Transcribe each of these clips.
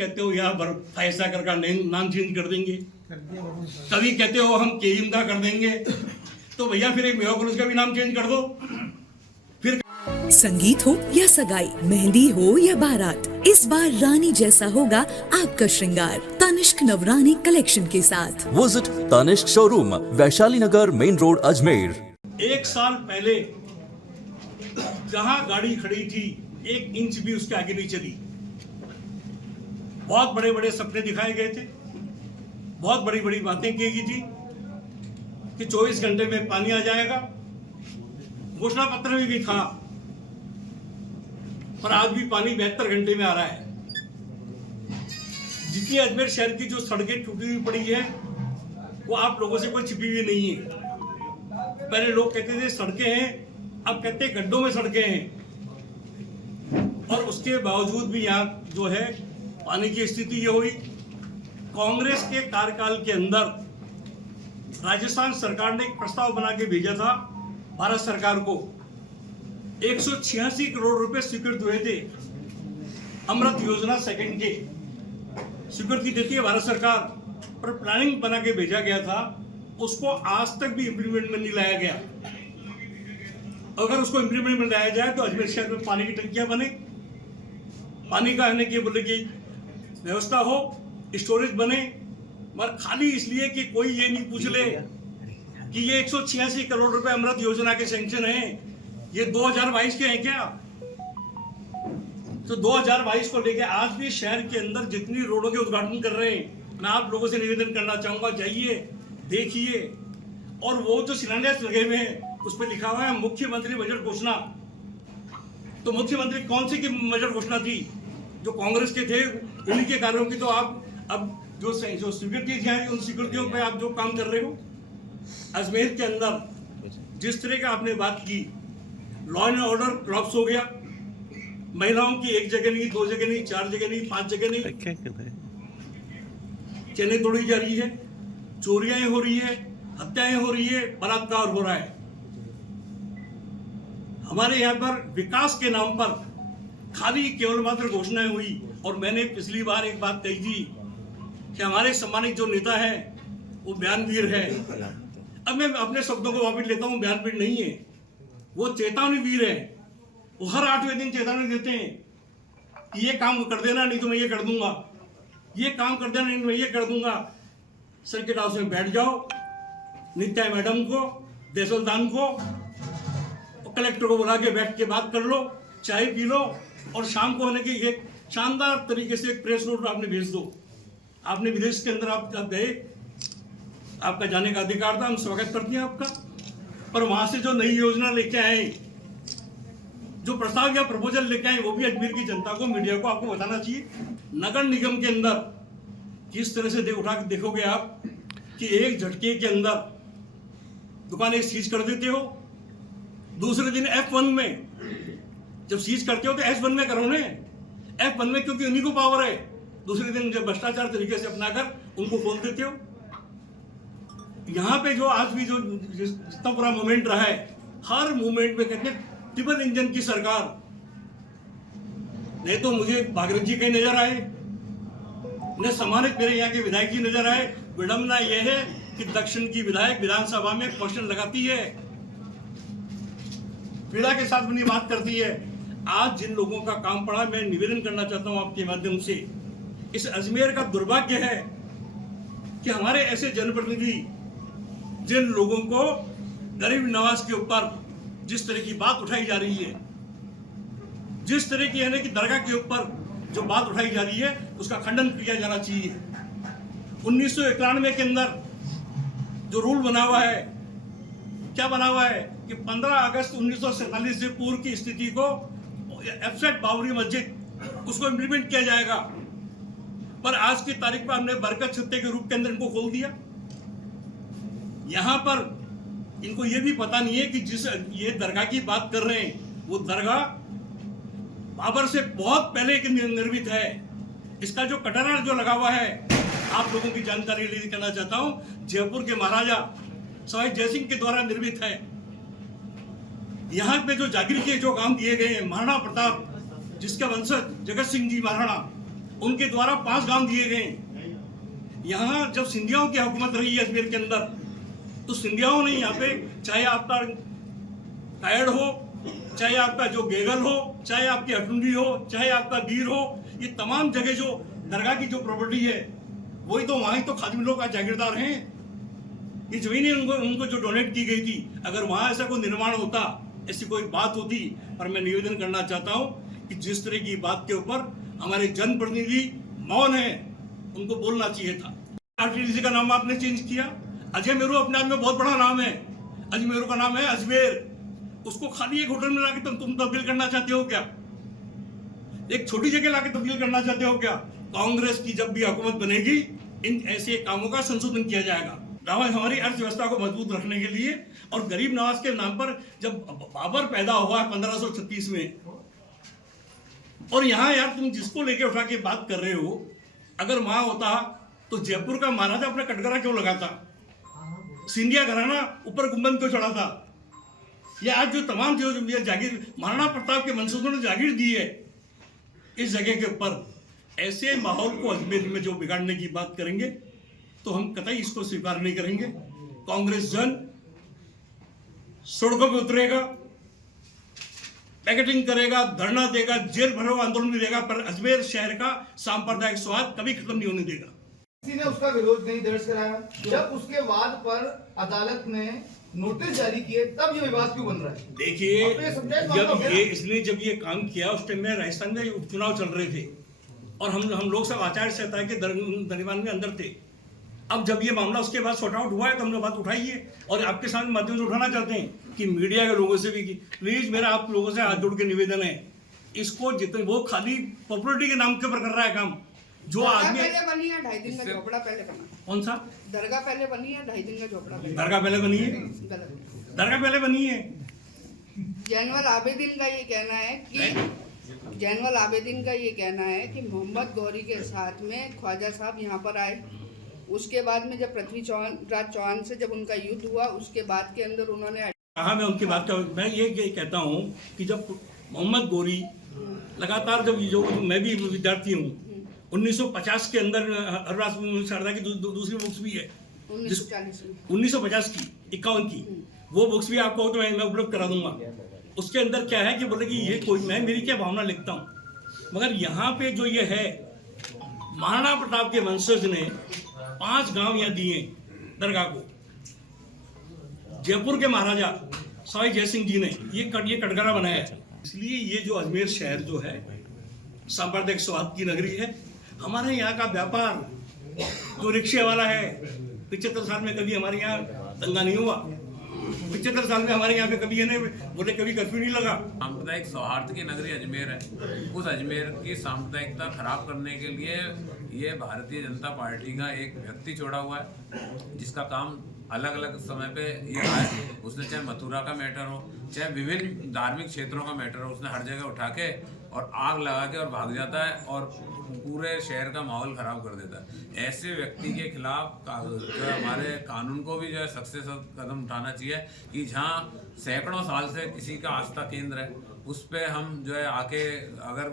कहते हो यहाँ फैसला कर नाम चेंज कर देंगे, कभी कहते हो हम केइमदा कर देंगे, तो भैया फिर एक मेवा कॉलेज का भी नाम चेंज कर दो। फिर संगीत हो या सगाई, मेहंदी हो या बारात, इस बार रानी जैसा होगा आपका श्रृंगार तनिष्क नवरानी कलेक्शन के साथ। विजिट तनिष्क शोरूम, वैशाली नगर, मेन रोड, अजमेर। एक साल पहले जहां गाड़ी खड़ी थी 1 इंच भी उसके आगे नहीं चली। बहुत बड़े बड़े सपने दिखाए गए थे, बहुत बड़ी बड़ी बातें की गई थी कि 24 घंटे में पानी आ जाएगा, घोषणा पत्र में भी था, पर आज भी पानी 72 घंटे में आ रहा है। जितनी अजमेर शहर की जो सड़कें टूटी हुई पड़ी है वो आप लोगों से कोई छिपी हुई नहीं है। पहले लोग कहते थे सड़कें हैं, अब कहते हैं गड्ढों में सड़कें हैं। और उसके बावजूद भी यहाँ जो है पानी की स्थिति ये हुई। कांग्रेस के कार्यकाल के अंदर राजस्थान सरकार ने एक प्रस्ताव बना के भेजा था भारत सरकार को। 186 करोड़ रुपए स्वीकृत हुए थे। अमृत योजना सेकंड के स्वीकृति देती है भारत सरकार, पर प्लानिंग बना के भेजा गया था, उसको आज तक भी इंप्लीमेंट में नहीं लाया गया। अगर उसको इंप्लीमेंट में लाया जाए तो अजमेर शहर में पानी की टंकियां बने, पानी का आने की बोले की व्यवस्था हो, स्टोरेज बने, मगर खाली इसलिए कि कोई ये नहीं पूछ ले कि ये 186 करोड़ रुपए अमृत योजना के सैंक्शन हैं, ये 2022 के हैं क्या? तो 2022 को लेके आज भी शहर के अंदर जितनी रोडों के उद्घाटन कर रहे हैं, मैं आप लोगों से निवेदन करना चाहूंगा, जाइए देखिए। और वो जो शिलान्यास लगे हुए हैं उस पर लिखा हुआ है मुख्यमंत्री बजट घोषणा। तो मुख्यमंत्री कौन सी की बजट घोषणा थी? जो कांग्रेस के थे उन्हीं के कार्यों की। तो आप अब जो स्वीकृति है उन स्वीकृतियों पे आप जो काम कर रहे हो। अजमेर के अंदर जिस तरह का आपने बात की, लॉ एंड ऑर्डर कोलैप्स हो गया। महिलाओं की एक जगह नहीं, 2 जगह नहीं, 4 जगह नहीं, 5 जगह नहीं, चेनें तोड़ी जा रही है, चोरियां हो रही है, हत्याएं हो रही है, बलात्कार हो रहा है। हमारे यहाँ पर विकास के नाम पर खाली केवल मात्र घोषणाएं हुई। और मैंने पिछली बार एक बात कही थी कि हमारे सम्मानित जो नेता है वो बयानवीर है। अब मैं अपने शब्दों को वापस लेता हूँ, बयानवीर नहीं है, वो चेतावनी वीर है। वो हर 8वें दिन चेतावनी देते हैं कि ये काम कर देना नहीं तो मैं ये कर दूंगा, ये काम कर देना नहीं तो मैं ये कर दूंगा। सर्किट हाउस में बैठ जाओ, नित्या मैडम को, देसलदान को, कलेक्टर को बुला के बैठ के बात कर लो, चाय पी लो, और शाम को होने की एक शानदार तरीके से एक प्रेस नोट आपने भेज दो। आपने विदेश के अंदर आप गए, आपका जाने का अधिकार था, हम स्वागत करते हैं आपका। पर वहां से जो नई योजना लेके आए, जो प्रस्ताव या प्रपोजल लेके आए, वो भी अजमेर की जनता को, मीडिया को आपको बताना चाहिए। नगर निगम के अंदर किस तरह से उठा के देखोगे आप कि एक झटके के अंदर दुकानें सीज कर देते हो, दूसरे दिन F1 में जब सीज करते हो तो S1 में करो ने, F1 में क्योंकि उन्हीं को पावर है। दूसरे दिन जब भ्रष्टाचार तरीके से अपनाकर उनको खोल देते हो। यहाँ पे जो आज भी जो जितना पूरा मूवमेंट रहा है, हर मूवमेंट में कहते हैं ट्रिपल इंजन की सरकार। नहीं तो मुझे भागीरथ जी कहीं नजर आए, न सम्मानित मेरे यहाँ के विधायक जी नजर आए। विडंबना यह है कि दक्षिण की विधायक विधानसभा में क्वेश्चन लगाती है, पीड़ा के साथ अपनी बात करती है। आज जिन लोगों का काम पड़ा, मैं निवेदन करना चाहता हूं आपके माध्यम से, इस अजमेर का दुर्भाग्य है कि हमारे ऐसे जनप्रतिनिधि जिन लोगों को गरीब नवाज के ऊपर जिस तरह की बात उठाई जा रही है, जिस तरह की यानी कि दरगाह के ऊपर जो बात उठाई जा रही है, उसका खंडन किया जाना चाहिए। 1991 के अंदर जो रूल बना हुआ है, क्या बना हुआ है कि 15 अगस्त 1947 से पूर्व की स्थिति को एफसेट बाबरी मस्जिद उसको इम्प्लीमेंट किया जाएगा। पर आज की तारीख पर हमने बरकत छत्ते के रूप के अंदर इनको खोल दिया। यहां पर इनको ये भी पता नहीं है कि जिस ये दरगाह की बात कर रहे हैं वो दरगाह बाबर से बहुत पहले की निर्मित है। इसका जो कटरा जो लगा हुआ है, आप लोगों की जानकारी लेकर करना चाहता हूं, जयपुर के महाराजा सवाई जयसिंह के द्वारा निर्मित है। यहाँ पे जो जागीर के जो काम दिए गए हैं, महाराणा प्रताप जिसके वंशज जगत सिंह जी महाराणा, उनके द्वारा 5 गांव दिए गए। यहाँ जब सिंधियाओं की हुकूमत रही है अजमेर के अंदर, तो सिंधियाओं ने यहाँ पे, चाहे आपका कायड़ हो, चाहे आपका जो गेगल हो, चाहे आपकी अटुंडी हो, चाहे आपका गीर हो, ये तमाम जगह जो दरगाह की जो प्रॉपर्टी है, वही तो वहाँ ही तो खादिम लोग का जागीरदार हैं। ये जमीनें उनको जो डोनेट की गई थी, अगर वहाँ ऐसा कोई निर्माण होता, ऐसी कोई बात होती, पर मैं निवेदन करना चाहता हूँ कि जिस तरह की बात के ऊपर हमारे जनप्रतिनिधि मौन है, उनको बोलना चाहिए था। आरटीडीसी का नाम आपने चेंज किया। अजमेर अपने आप में बहुत बड़ा नाम है। अजमेर का नाम है अजमेर, उसको खाली एक होटल में लाके तुम तब्दील करना चाहते हो क्या? एक छोटी जगह लाके तब्दील करना चाहते हो क्या? कांग्रेस की जब भी हुकूमत बनेगी, इन ऐसे कामों का संशोधन किया जाएगा। हमारी अर्थव्यवस्था को मजबूत रखने के लिए, और गरीब नवाज के नाम पर जब बाबर पैदा हुआ 1536 में, और यहाँ यार तुम जिसको लेके उठा के बात कर रहे हो, अगर वहां होता तो जयपुर का महाराजा अपना कटघरा क्यों लगाता? सिंधिया घराना ऊपर गुंबद क्यों चढ़ा था? ये आज जो तमाम जो जागीर महाराणा प्रताप के वंशजों ने जागीर दी है इस जगह के ऊपर, ऐसे माहौल को अजमेर में जो बिगाड़ने की बात करेंगे तो हम कतई इसको स्वीकार नहीं करेंगे। कांग्रेस जन सड़कों पे उतरेगा, पैकेटिंग करेगा, धरना देगा, जेल भरो आंदोलन भी देगा, पर अजमेर शहर का सांप्रदायिक स्वाद कभी खत्म नहीं होने देगा। किसी ने उसका विरोध नहीं दर्ज कराया। जब उसके बाद पर अदालत ने नोटिस जारी किए, तब ये विवाद क्यों बन रहा है? देखिए, इसने जब ये काम किया, उस टाइम में राजस्थान में उपचुनाव चल रहे थे और हम लोग सब आचार संहिता के दरमियान में अंदर थे। अब जब ये मामला उसके बाद सॉर्ट आउट हुआ है तो हमने बात उठाई है, और आपके सामने माध्यम से उठाना चाहते हैं कि मीडिया के लोगों से भी कि प्लीज मेरा आप लोगों से हाथ जोड़ के निवेदन है, इसको जितने वो खाली पॉपुलरिटी के नाम के ऊपर कर रहा है काम। जो आदमी पहले बनी है 2.5 दिन का झोपड़ा पहले बना। कौन सा दरगाह पहले बनी है 2.5 दिन का झोपड़ा पहले। दरगाह पहले बनी है? गलत। दरगाह पहले बनी है। जैनुल आबेदीन का ये कहना है कि जैनुल आबेदीन का ये कहना है कि मोहम्मद गौरी के साथ में ख्वाजा साहब यहाँ पर आए। उसके बाद में जब पृथ्वीराज चौहान से जब उनका युद्ध हुआ, उसके बाद के अंदर उन्होंने कहा, मैं उनकी बात का मैं ये कहता हूँ कि जब मोहम्मद गौरी लगातार, जब जो मैं भी विद्यार्थी हूँ, 1950 के अंदर हरराज शारदा की दूसरी बुक्स भी है 1950 की 51 की, वो बुक्स भी आपको तो मैं उपलब्ध करा दूंगा। उसके अंदर क्या है कि बोले कि ये कोई मैं मेरी क्या भावना लिखता हूँ, मगर यहाँ पे जो ये है, महाराणा प्रताप के वंशज ने 5 गांव यहाँ दिए दरगाह को। जयपुर के महाराजा सवाई जयसिंह जी ने ये कटघरा बनाया है। इसलिए ये जो अजमेर शहर जो है सांप्रदायिक स्वाद की नगरी है। हमारे यहाँ का व्यापार जो रिक्शे वाला है, 75 साल में कभी हमारे यहाँ दंगा नहीं हुआ। 75 साल में हमारे यहाँ पे कभी बोले कभी कर्फ्यू नहीं लगा। सांप्रदायिक सौहार्द की नगरी अजमेर है। उस अजमेर की सांप्रदायिकता खराब करने के लिए ये भारतीय जनता पार्टी का एक व्यक्ति छोड़ा हुआ है, जिसका काम अलग अलग समय पे ये आए। उसने चाहे मथुरा का मैटर हो, चाहे विभिन्न धार्मिक क्षेत्रों का मैटर हो, उसने हर जगह उठा के और आग लगा के और भाग जाता है और पूरे शहर का माहौल खराब कर देता है। ऐसे व्यक्ति के खिलाफ जो है हमारे कानून को भी जो है सख्त से सख्त कदम उठाना चाहिए कि जहाँ सैकड़ों साल से किसी का आस्था केंद्र है, उस पर हम जो है आके अगर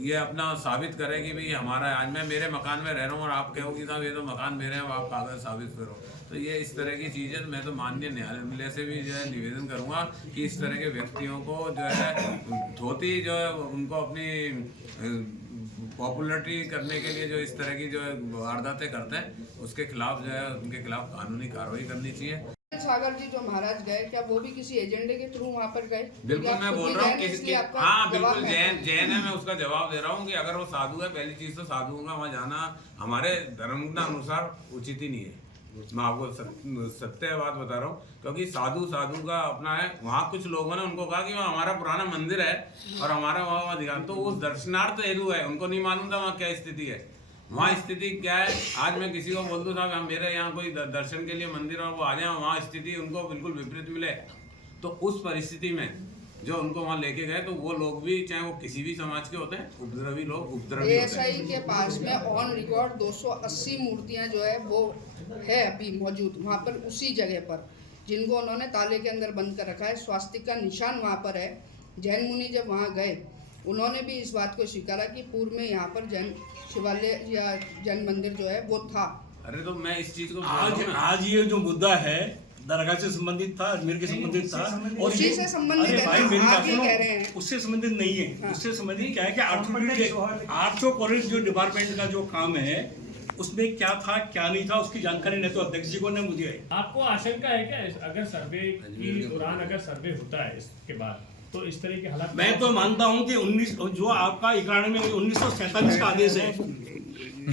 ये अपना साबित करें कि भाई हमारा, आज मैं मेरे मकान में रह रहा हूँ और आप कहो कि साहब ये तो मकान मेरे हैं, आप कागज साबित करो, तो ये इस तरह की चीज़ें मैं तो माननीय न्यायालय से भी जो है निवेदन करूँगा कि इस तरह के व्यक्तियों को जो है धोती जो है उनको अपनी पॉपुलरिटी करने के लिए जो इस तरह की जो वारदातें करते हैं, उसके खिलाफ जो है उनके खिलाफ कानूनी कार्रवाई करनी चाहिए। सागर जी जो महाराज गए, क्या वो भी किसी एजेंडे के थ्रू वहाँ पर गए? बिल्कुल, मैं बोल रहा हूँ किसके, हाँ बिल्कुल जैन है, मैं उसका जवाब दे रहा हूँ कि अगर वो साधु है, पहली चीज तो साधुओं का वहाँ जाना हमारे धर्म के अनुसार उचित ही नहीं है। मैं आपको सत्य बात बता रहा हूँ, क्योंकि साधु का अपना है। वहाँ कुछ लोगों ने उनको कहा कि वहाँ हमारा पुराना मंदिर है और हमारा वहाँ अधिकार, तो उस दर्शनार्थ हेतु है, उनको नहीं मालूम था वहाँ क्या स्थिति है। वहाँ स्थिति क्या है, आज मैं किसी को बोल दूँ साहब मेरे यहाँ कोई दर्शन के लिए मंदिर और वो आ जाए, वहाँ स्थिति उनको बिल्कुल विपरीत मिले, तो उस परिस्थिति में जो उनको वहाँ लेके गए, तो वो लोग भी चाहे वो किसी भी समाज के होते हैं, उपद्रवी लोग उपद्रवी होते हैं। के पास में ऑन रिकॉर्ड 280 मूर्तियाँ जो है वो है अभी मौजूद वहाँ पर, उसी जगह पर, जिनको उन्होंने ताले के अंदर बंद कर रखा है। स्वास्तिक का निशान वहाँ पर है। जैन मुनि जब वहाँ गए उन्होंने भी इस बात को स्वीकारा कि पूर्व में यहाँ पर जैन शिवालय या जैन मंदिर जो है वो था। अरे तो मैं इस चीज को आज ये जो मुद्दा है दरगाह से संबंधित था, अजमेर के संबंधित था, और उसी से संबंधित अरे है भाई ना, मेरी आप बात ये सुनो, कह रहे हैं। उससे संबंधित नहीं है। उससे संबंधित क्या है कि आर्ट्सो कॉलेज जो डिपार्टमेंट का जो काम है उसमें क्या था क्या नहीं था उसकी जानकारी नहीं तो अध्यक्ष जी को ने मुझे है। आपको आशंका है क्या अगर सर्वे की दौरान अगर सर्वे होता है इसके बाद तो इस तरह के हालात? मैं तो मानता हूं कि जो आपका 91 में 1947 का आदेश है,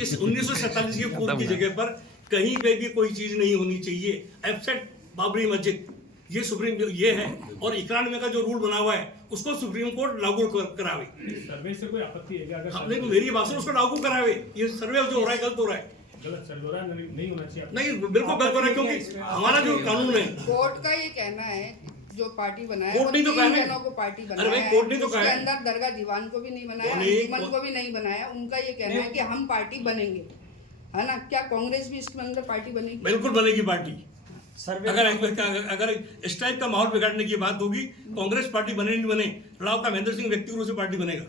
इस 1947 के पूर्व की जगह पर कहीं पे भी कोई चीज नहीं होनी चाहिए एक्सेप्ट बाबरी मस्जिद। ये सुप्रीम ये है, और 91 का जो रूल बना हुआ है उसको सुप्रीम कोर्ट लागू करावे। सर्वे से कोई आपत्ति है क्या? अगर हमने मेरी बात सुनो, उसको लागू करावे। ये सर्वे जो हो रहा है गलत हो रहा है। गलत सर्वे हो रहा है, नहीं होना चाहिए। नहीं, बिल्कुल गलत हो रहा है, क्योंकि हमारा जो कानून है, कोर्ट का ये कहना है जो पार्टी बनाया कोर्ट नहीं तो तीन कहा है। जनों को पार्टी अरे बनाया भाई, है, कोर्ट नहीं तो कहा उसके है। अंदर दरगाह दीवान को भी नहीं बनाया, नहीं, अंजुमन को भी नहीं बनाया। उनका ये कहना है कि हम पार्टी बनेंगे, है ना? क्या कांग्रेस भी इसके अंदर पार्टी बनेगी? बिल्कुल बनेगी पार्टी। अगर इस टाइप का माहौल बिगाड़ने की बात होगी, कांग्रेस पार्टी बने नहीं बने, राव का महेंद्र सिंह व्यक्तिगत रूप से पार्टी बनेगा।